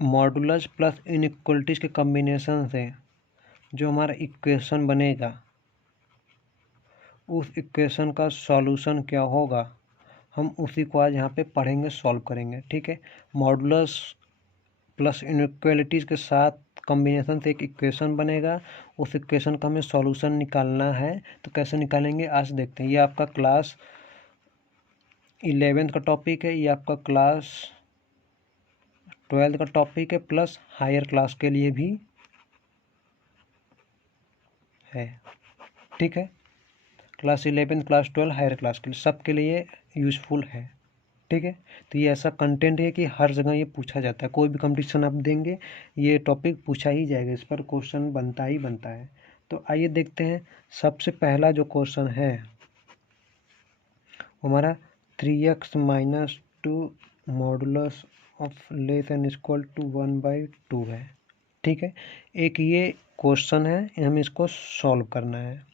Modulus plus inequalities के combination से जो हमारा इक्वेशन बनेगा उस इक्वेशन का सॉल्यूशन क्या होगा, हम उसी को आज यहाँ पे पढ़ेंगे, सॉल्व करेंगे। ठीक है, मॉडुलस प्लस इनइक्वलिटीज़ के साथ कॉम्बिनेशन से एक इक्वेशन बनेगा, उस इक्वेशन का हमें सॉल्यूशन निकालना है। तो कैसे निकालेंगे आज देखते हैं। ये आपका क्लास 11th का टॉपिक है, ये आपका क्लास 12th का टॉपिक है, प्लस हायर क्लास के लिए भी है। ठीक है, क्लास 11 क्लास 12 हायर क्लास के लिए सबके लिए यूज़फुल है। ठीक है, तो ये ऐसा कंटेंट है कि हर जगह ये पूछा जाता है। कोई भी कंपटीशन आप देंगे ये टॉपिक पूछा ही जाएगा, इस पर क्वेश्चन बनता ही बनता है। तो आइए देखते हैं। सबसे पहला जो क्वेश्चन है हमारा 3x minus 2 modulus of less and equal to 1/2 है। ठीक है, एक ये क्वेश्चन है, हमें इसको सॉल्व करना है।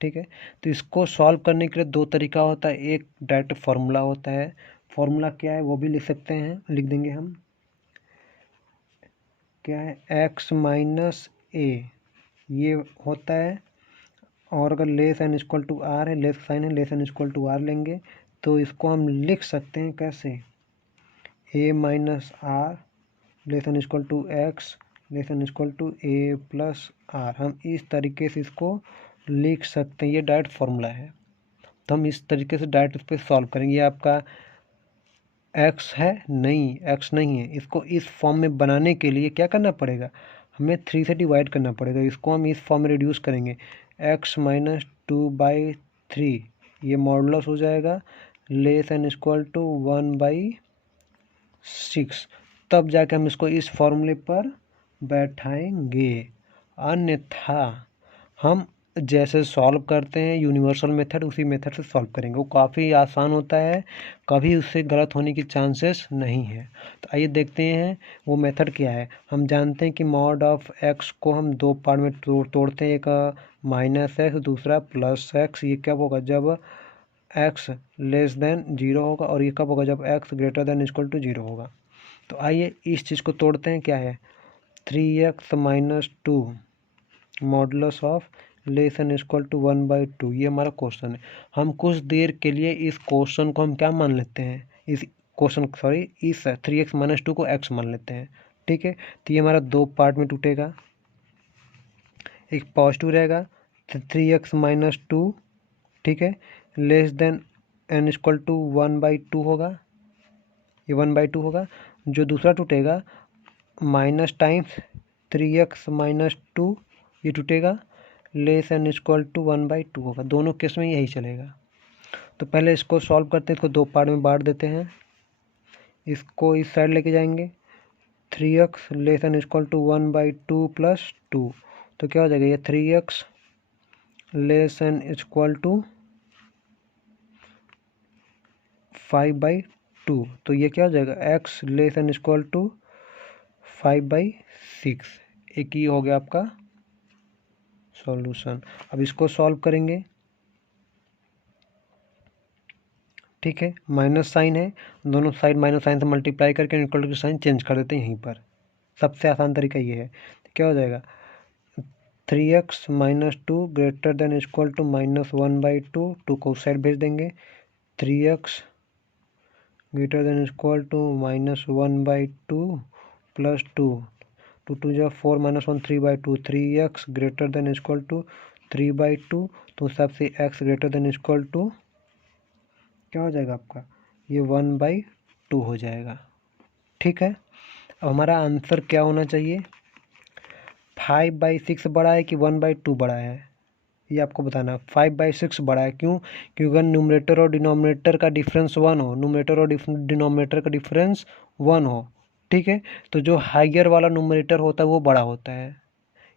ठीक है, तो इसको सॉल्व करने के लिए दो तरीका होता है। एक डायरेक्ट फार्मूला होता है, फार्मूला क्या है वो भी लिख सकते हैं, लिख देंगे हम। क्या है, x माइनस ए ये होता है, और अगर less and equal to R है, लेस साइन है, less and equal to R लेंगे तो इसको हम लिख सकते हैं कैसे, A minus R less and equal to X less and equal to A plus R. हम इस तरीके से इसको लिख सकते हैं, ये डायरेक्ट फार्मूला है। तो हम इस तरीके से डायरेक्ट इस पर सॉल्व करेंगे। ये आपका एक्स है, नहीं एक्स नहीं है, इसको इस फॉर्म में बनाने के लिए क्या करना पड़ेगा, हमें 3 से डिवाइड करना पड़ेगा। इसको हम इस फॉर्म में रिड्यूस करेंगे, x माइनस 2/3 ये मॉडुलस हो जाएगा लेस एंड इक्वल टू 1/6। तब जाके हम इसको इस फॉर्मूले पर बैठाएंगे, अन्यथा हम जैसे सॉल्व करते हैं यूनिवर्सल मेथड उसी मेथड से सॉल्व करेंगे। वो काफ़ी आसान होता है, कभी उससे गलत होने की चांसेस नहीं है। तो आइए देखते हैं वो मेथड क्या है। हम जानते हैं कि मॉड ऑफ एक्स को हम दो पार्ट में तोड़ते हैं, एक माइनस एक्स दूसरा प्लस एक्स। ये कब होगा, जब एक्स लेस देन 0 होगा, और ये कब होगा, जब X greater than equal to 0 होगा। तो आइए इस चीज़ को तोड़ते हैं। क्या है, 3x minus 2 modulus of less and equal to 1/2 ये हमारा क्वेश्चन है। हम कुछ देर के लिए इस क्वेश्चन को हम क्या मान लेते हैं, इस 3x माइनस 2 को x मान लेते हैं। ठीक है, तो ये हमारा दो पार्ट में टूटेगा, एक पॉजिटिव रहेगा 3x माइनस 2, ठीक है, less than and equal to 1/2 होगा, ये 1/2 होगा। जो दूसरा टूटेगा माइनस टाइम्स 3x माइनस 2 ये टूटेगा लेस एंड इक्वल टू 1/2 होगा। दोनों केस में यही चलेगा। तो पहले इसको सॉल्व करते हैं, इसको दो पार्ट में बांट देते हैं, इसको इस साइड लेके जाएंगे 3x less and equal to 1/2 plus 2। तो क्या हो जाएगा, ये 3x less and equal to 5/2। तो ये क्या हो जाएगा, x less and equal to 5/6। एक ही हो गया आपका सॉल्यूशन। अब इसको सॉल्व करेंगे। ठीक है, माइनस साइन है, दोनों साइड माइनस साइन से मल्टीप्लाई करके इक्वल टू साइन चेंज कर देते हैं यहीं पर। सबसे आसान तरीका ये है। तो क्या हो जाएगा, 3x minus 2 greater than equal to -1/2, 2 को उस साइड भेज देंगे। 3x greater than equal to -1/2 plus 2, 2 2 जो 4 -1 3/2, 3x greater than equal to 3/2। तो उस हिसाब से x greater than equal to क्या हो जाएगा आपका, ये 1/2 हो जाएगा। ठीक है, अब हमारा आंसर क्या होना चाहिए, 5/6 बड़ा है कि 1/2 बड़ा है, ये आपको बताना। 5/6 बड़ा है, क्यों, क्योंकि अगर न्यूमरेटर और डिनोमिनेटर का डिफरेंस 1 हो, न्यूमरेटर और डिनोमिनेटर का डिफरेंस 1 हो, ठीक है, तो जो हाइयर वाला न्यूमरेटर होता है वो बड़ा होता है।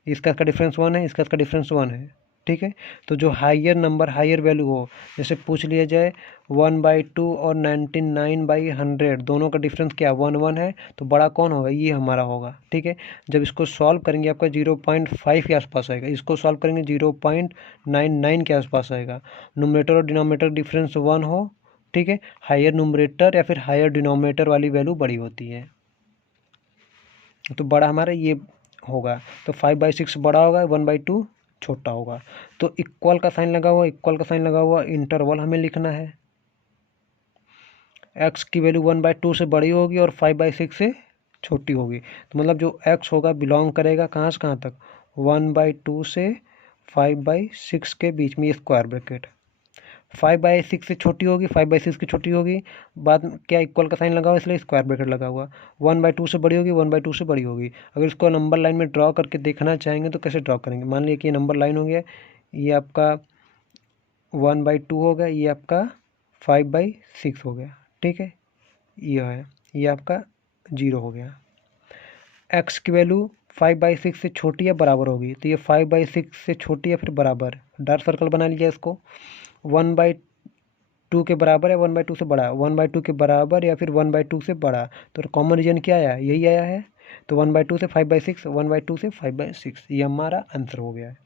इसका डिफरेंस 1 है, इसका डिफरेंस 1 है। ठीक है, तो जो हाइयर नंबर हाइयर वैल्यू हो, जैसे पूछ लिया जाए 1/2 और 99/100 दोनों का डिफरेंस क्या 1 है, तो बड़ा कौन होगा, ये हमारा होगा। ठीक है, जब इसको सॉल्व करेंगे आपका 0.5 के आसपास आएगा, इसको सॉल्व करेंगे 0.99 के आसपास आएगा। न्यूमरेटर और डिनोमिनेटर डिफरेंस 1 हो, ठीक है, हायर न्यूमरेटर या फिर हायर डिनोमिनेटर वाली वैल्यू बड़ी होती है। तो बड़ा हमारा ये होगा, तो 5/6 बड़ा होगा, 1/2 छोटा होगा। तो इक्वल का साइन लगा हुआ, इक्वल का साइन लगा हुआ, इंटरवल हमें लिखना है। x की वैल्यू 1/2 से बड़ी होगी और 5/6 से छोटी होगी। तो मतलब जो x होगा बिलोंग करेगा कहाँ से कहाँ तक, 1/2 से 5/6 के बीच में, ये स्क्वायर ब्रैकेट। 5/6 से छोटी होगी, 5/6 की छोटी होगी, बाद में क्या इक्वल का साइन लगा हुआ इसलिए स्क्वायर ब्रैकेट लगा हुआ। 1/2 से बड़ी होगी, 1/2 से बड़ी होगी। अगर इसको नंबर लाइन में ड्रॉ करके देखना चाहेंगे तो कैसे ड्रॉ करेंगे, मान लीजिए कि ये नंबर लाइन हो गया, ये आपका 1/2 हो गया, ये आपका 5/6 हो गया, ठीक है, ये है, ये आपका 0 हो गया। x की वैल्यू 5/6 से छोटी या बराबर होगी, तो ये 5/6 से छोटी या फिर बराबर, डार्क सर्कल बना लीजिए इसको। 1/2 के बराबर है, 1/2 से बड़ा, 1/2 के बराबर या फिर 1/2 से बड़ा, तो कॉमन रीजन क्या आया, यही आया है। तो 1/2 से 5/6, 1/2 से 5/6, ये हमारा आंसर हो गया है।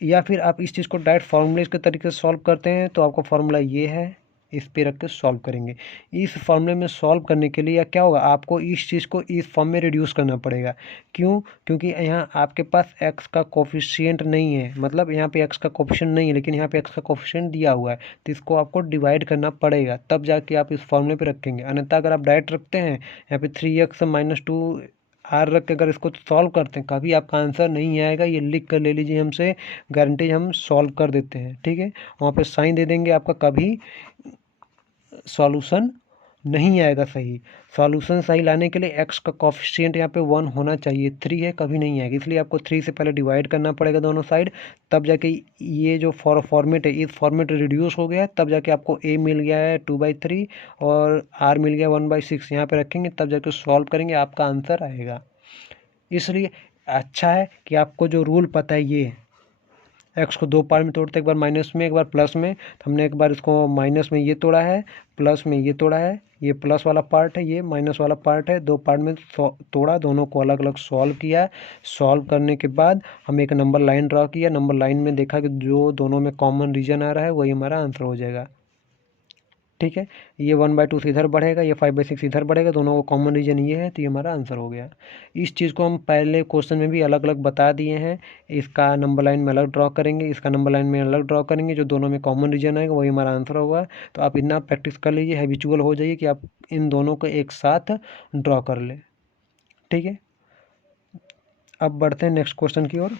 या फिर आप इस चीज़ को डायरेक्ट फार्मूले के तरीके से सॉल्व करते हैं, तो आपका फार्मूला ये है, इस पे रख के सॉल्व करेंगे। इस फार्मूले में सॉल्व करने के लिए या क्या होगा, आपको इस चीज़ को इस फॉर्म में रिड्यूस करना पड़ेगा। क्यों, क्योंकि यहाँ आपके पास x का कोफिशिएंट नहीं है, मतलब यहाँ पे x का कोफिशिएंट नहीं है, लेकिन यहाँ पे x का कोफिशिएंट दिया हुआ है, तो इसको आपको डिवाइड करना पड़ेगा, तब जाके आप इस फॉर्मूले पे रखेंगे। अन्यथा अगर आप डायरेक्ट रखते हैं यहाँ पे 3x - 2 आर रख के अगर इसको सॉल्व करते हैं, कभी आपका आंसर नहीं आएगा, ये लिख कर ले लीजिए हमसे, गारंटी हम सॉल्व कर देते हैं, ठीक है। वहाँ पे साइन दे देंगे, आपका कभी सॉल्यूशन नहीं आएगा सही। सॉल्यूशन सही लाने के लिए x का कोफिशिएंट यहाँ पे 1 होना चाहिए, 3 है कभी नहीं आएगा, इसलिए आपको 3 से पहले डिवाइड करना पड़ेगा दोनों साइड, तब जाके ये जो फॉर्मेट है, इस फॉर्मेट रिड्यूस हो गया है, तब जाके आपको a मिल गया है 2/3 और r मिल गया 1/6, यहाँ पे रखेंगे तब जाके सॉल्व करेंगे, आपका आंसर आएगा। इसलिए अच्छा है कि आपको जो रूल पता है, ये एक्स को दो पार्ट में तोड़ते, एक बार माइनस में एक बार प्लस में, तो हमने एक बार इसको माइनस में ये तोड़ा है, प्लस में ये तोड़ा है, ये प्लस वाला पार्ट है, ये माइनस वाला पार्ट है, दो पार्ट में तोड़ा, दोनों को अलग अलग सॉल्व किया। सॉल्व करने के बाद हम एक नंबर लाइन ड्रॉ किया, नंबर लाइन में देखा कि जो दोनों में कॉमन रीजन आ रहा है वही हमारा आंसर हो जाएगा, ठीक है। ये 1/2 से इधर बढ़ेगा, ये 5/6 इधर बढ़ेगा, दोनों को कॉमन रीजन ये है, तो ये हमारा आंसर हो गया। इस चीज़ को हम पहले क्वेश्चन में भी अलग अलग बता दिए हैं, इसका नंबर लाइन में अलग ड्रॉ करेंगे, इसका नंबर लाइन में अलग ड्रॉ करेंगे, जो दोनों में कॉमन रीजन आएगा वही हमारा आंसर होगा। तो आप इतना प्रैक्टिस कर लीजिए, हैबिचुअल हो जाइए कि आप इन दोनों को एक साथ ड्रॉ कर लें, ठीक है। अब बढ़ते हैं नेक्स्ट क्वेश्चन की ओर।